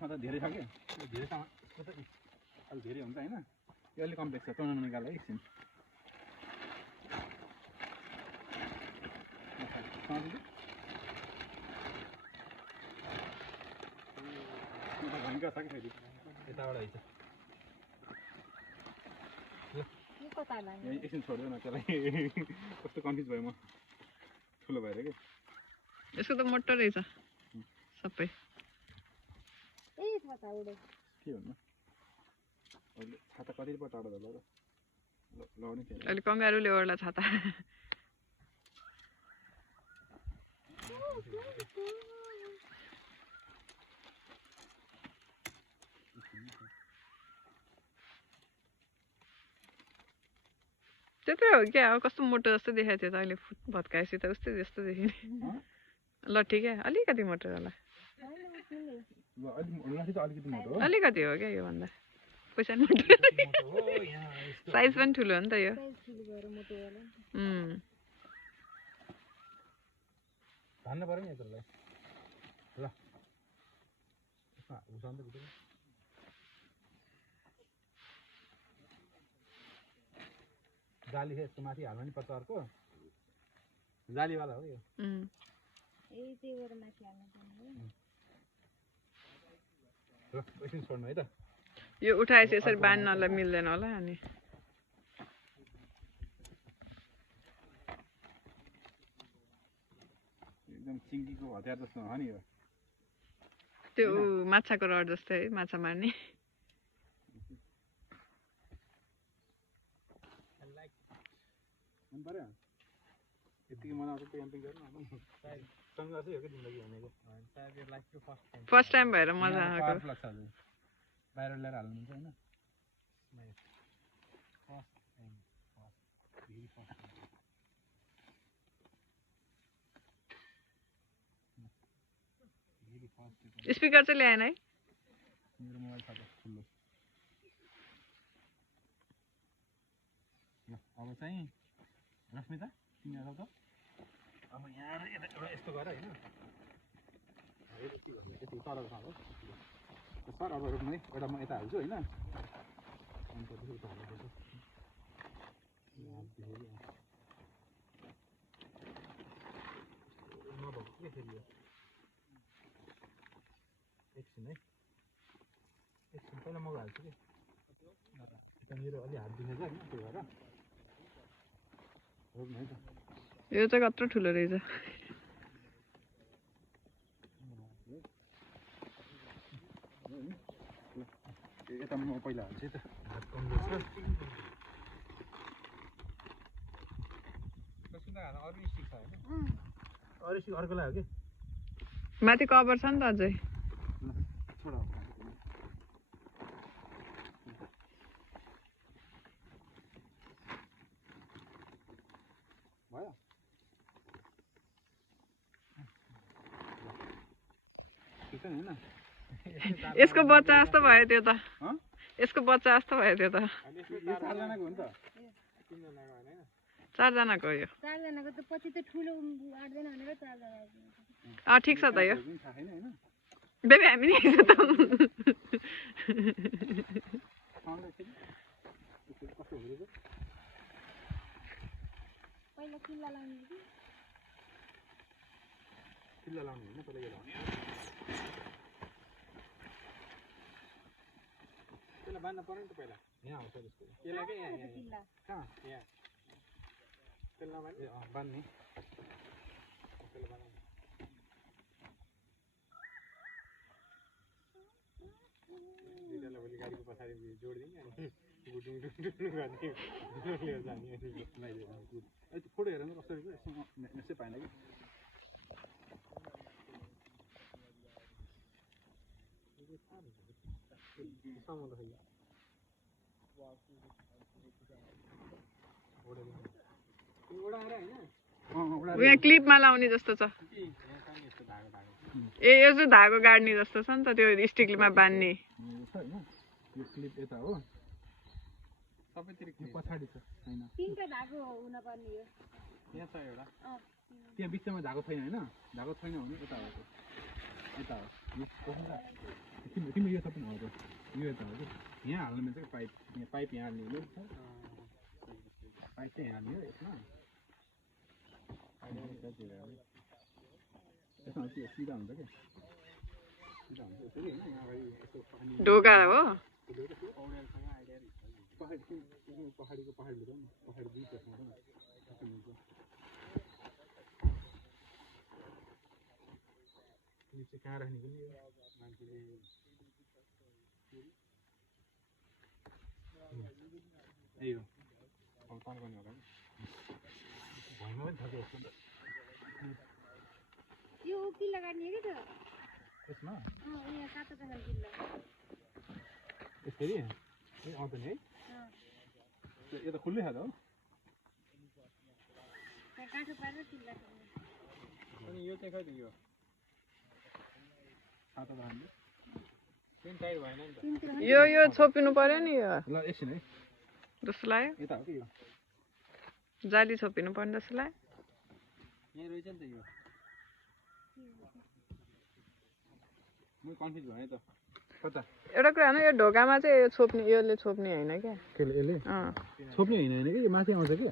त धेरै छ के धेरैसँग अलि धेरै हुन्छ हैन यो अलि कम्प्लेक्स छ टर्न निकाल है एकछिन भयङ्कर छ कि फेरि यताबाट है एकछिन छोड्दैन त्यसलाई कस्तो कन्फ्युज भयो म ठुलो भएर के यसको त मोटो रहेछ सबै के भन्नु अहिले छाता कति पो टाढो होला र लगाउने थिएन अहिले कङ्गारुले ओर्ला छाता त्यत्रै हो क्या अब कस्तो मोटो जस्तो देखाएको थियो त अहिले भत्काएपछि त उस्तै जस्तो देखिने लट्ठी क्या अलिकति मोटो होला अलिकति हो क्या योभन्दा पैसा मोटो साइज पनि ठुलो हो नि त यो धान्न पर्यो नि यसलाई ल उसान्छ भित्र जाली छ यसको माथि हाल्नु नि पर्छ अर्को जालीवाला हो यो ल एकछिन छोड्नु है त यो उठाएपछि यसरी बाँध्नलाई मिल्दैन होला अनि एकदम चिङ्कीको हतियार जस्तो हो नि यो त्यो माछाको रड जस्तै है माछा मार्ने मन पर्यो यतिकै मलाई चाहिँ क्याम्पिङ गर्नु सँग चाहिँ हो कि जिन्दगी भनेको फर्स्ट टाइम भएर मजा आएको लाग्छ हजुर बाहिर ल्याएर हाल्नुहुन्छ होइन स्पिकर चाहिँ ल्याएन है मेरो मोबाइल छ त ठुलो ल अब चाहिँ रश्मिता तिमी आउँछ त अब यहाँ एउटा यस्तो गर होइन यति तल हो सर अब रोक्नु है एउटा म यता हाल्छु होइन अन्त उता हाल्नुपर्छ नभएको के फेरि यो एकछिन है एकछिन पहिला म हाल्छु कि मेरो अलि हात दुखेछ होइन त्यही भएर रोक्नु है त यो चाहिँ कत्रो ठुलो रहेछ यता म पहिला हाल्छु है त हात कमजोर छ अरू स्टिक छ होइन अरू स्टिक अर्को लाग्यो कि माथि कभर छ नि त अझै छोड भयो ठिक छ नि होइन यसको बच्चा जस्तो भयो त्यो त यसको बच्चा जस्तो भयो त्यो त चारजनाको हो नि त चारजनाको हो यो चारजनाको त पछि त ठुलो आट्दैन भनेर चारजना ठिक छ त यो बेबी हामी नि त पहिला किल्ला लाउने कि किल्ला लाउने होइन पहिला यो लाउने त्यसलाई बाँध्न पर्यो नि त पहिला यहाँ आउँछ जस्तो यसलाई के यहाँ किल्ला कहाँ यहाँ त्यसलाई बाँध्ने बाँध्ने त्यसलाई बाँध्ने दुईवटालाई भोलि गाडीको पछाडि जोडिदिने अनि गुटुङ गर्ने लिएर जाने फोटो हेरेर कस्तो रहेछ यसो मेसै पाएन कि यहाँ क्लिपमा लाउने जस्तो छ ए यो चाहिँ धागो गाड्ने जस्तो छ नि त त्यो स्टिकमा बाँध्ने यो क्लिप यता हो सबैतिर पछाडि छ हैन तीनटा धागो हुन पर्ने हो यहाँ छ एउटा त्यहाँ बिचमा धागो छैन हैन धागो छैन भने यता हो यता हो तिम्रो यो सबै हो यो यता हो यहाँ हाल्नु मिल्छ कि पाइप यहाँ हाल्ने हो पाइप चाहिँ यहाँ हाल्ने हो यसमा यसमा चाहिँ सिधा हुन्छ क्या सिधा हुन्छ यसरी हैन यहाँ अगाडि यसो पानी ढोका हो पहाडीको पहाडले त पहाडी दुई त्यसमा छ यो चाहिँ कहाँ राख्ने पनि हो मान्छेले ए हो अब तार गर्ने होला कि भैँमा पनि थक्यो जस्तो यो किल्ला गाड्ने हो कि त यसमा यहाँ कालो कालो किल्ला यसरी ए आउँदैन है यो त खुल्लै छ त हो काठो पारेर किल्ला अनि यो चाहिँ खै त यो सातो राख्नु तीन साइड भएन नि त यो छोपिनु पर्यो नि यो ल एकछिन है जस्तो लाग्यो यता हो कि यो जाली छोपिनु पर्ने जस्तो लाग्यो यहाँ रहेछ नि त यो म कन्फ्युज भएँ त कता एउटा कुरा हो यो ढोकामा चाहिँ यो छोप्ने यसले छोप्ने होइन क्या केले यसले छोप्ने होइन होइन कि माथि आउँछ कि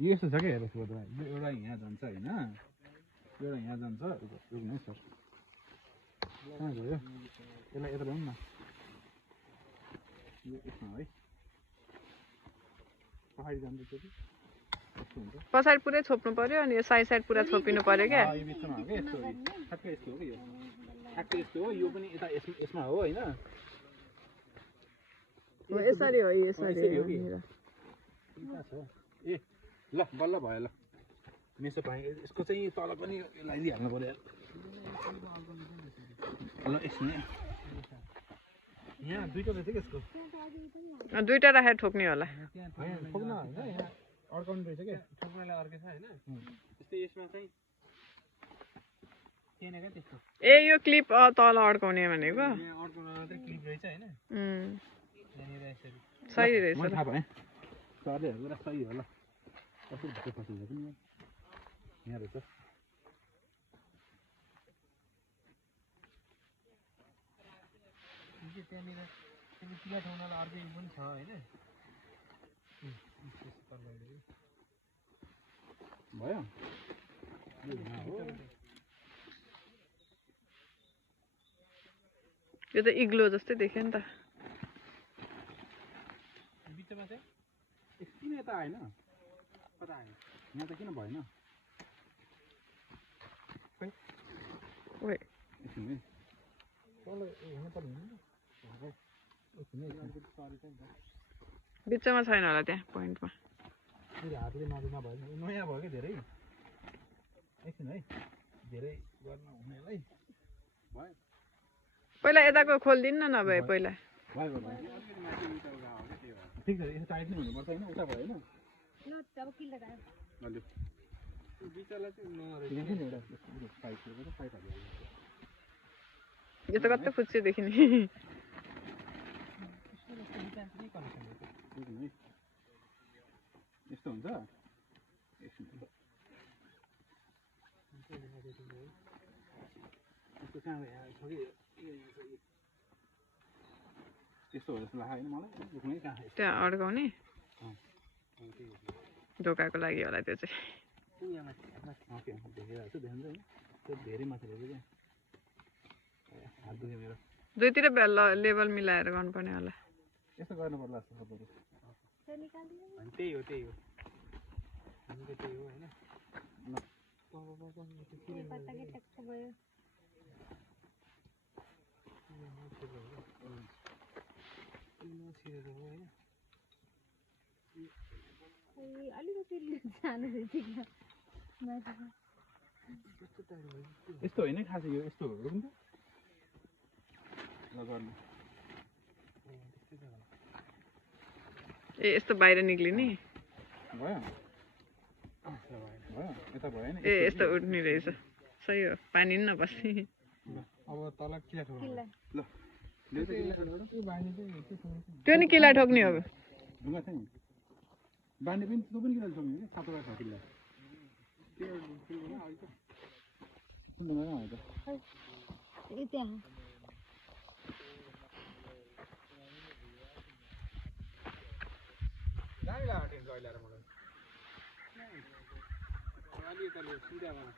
यो यस्तो छ क्या हेर सोध एउटा यहाँ जान्छ होइन एउटा यहाँ जान्छ रोक्नु है सर कहाँ गयो यसलाई यता ल्याउनु न यो यसमा है पहाडी जान्छ कि यस्तो हुन्छ पछाडि पुरै छोप्नु पर्यो अनि यो साइड पुरा छोपिनु पर्यो क्या यो बिचमा हो कि यस्तो हो ठ्याक्कै यस्तो हो कि यो ठ्याक्कै यस्तो हो यो पनि यता यसमा हो होइन यसरी हो यसरी हो कि ए ल बल्ल भयो ल मेसो पाएँ यसको चाहिँ तल पनि लगाइदिइहाल्नु पर्यो ल एकछिन यहाँ दुईवटा रहेछ कि यसको दुईटा राखेर ठोक्ने होला ठोक्न होइन यहाँ अड्काउनु रहेछ क्या ठोक्नलाई अर्कै छ होइन त्यस्तै यसमा चाहिँ थिएन क्या त्यस्तो ए यो क्लिप तल अड्काउने भनेको यहाँ अड्काउन मात्रै क्लिप रहेछ होइन यहाँनिर यसरी सही रहेछ म थाहा पाएँ सरले हेर्दा सही होला कसरी ढुक्कै फसिन्छ पनि यहाँ रहेछ त्यहाँनिर सिधा ठाउँलाई अर्कै पनि छ होइन भयो यो त इग्लो जस्तै देख्यो नि त बिचमा चाहिँ किन यता आएन कता आयो यहाँ त किन भएन ओए एकछिन है तल हुनु पर्ने बिचमा छैन होला त्यहाँ पोइन्टमा हातले माथि नभए नयाँ भयो कि धेरै एकछिन है धेरै गर्न हुनेलाई भयो पहिला यताको खोलिदिनु न नभए पहिला भयो ठिक छ यसो टाइट नै हुनुपर्छ होइन उता भयो होइन यो त कति फुच्चे देखिने यस्तो हुन्छ त्यस्तो हो जस्तो लाग्यो होइन मलाई त्यहाँ अड्काउने ढोकाको लागि होला त्यो चाहिँ धेरै माथि रहेछ क्या हात दुख्यो मेरो दुईतिर लेभल मिलाएर गर्नुपर्ने होला यस्तो गर्नु पर्ला जस्तो सबैले त्यही हो त्यही हो हामीको त्यही हो होइन यस्तो होइन खास यो यस्तो रोक्नु ल गर्नु ए यस्तो बाहिर निक्लिने भयो भयो यता भयो नि ए यस्तो उठ्ने रहेछ सही हो पानी नि नबस्ने अब तल के ल त्यो नि किला ठोक्ने हो ढुङ्गा छ नि बाँड्ने पनि त्यो पनि किन सक्ने कि सातवटा छ किल्ला कुन ढुङ्गा कहाँ हो त ये त्यहाँ दामी लाग्यो टेन्ट अहिले आएर मलाई अलि यताले सुन्दा मलाई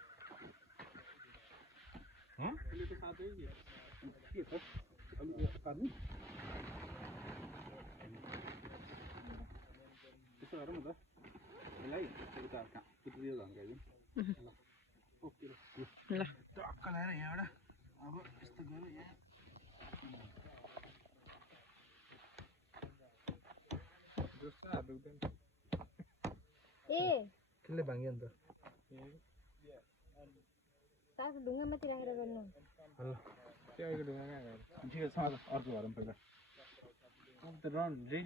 अहिले त साथै के छ अलि यस्तो पार्नु यसो गरौँ न त यसलाई उता कहाँ उत्रयो धन्काइदिउँ ल ओके ल टक्क लगाएर यहाँबाट अब यस्तो गऱ्यो यहाँ ए त्यसले भाङ्यो नि त तास ढुङ्गा माथि राखेर गर्नु ल त्यो अहिलेको ढुङ्गा कहाँ गयो ठिकै छ अर्को गरौँ पहिला अब त रन रेडी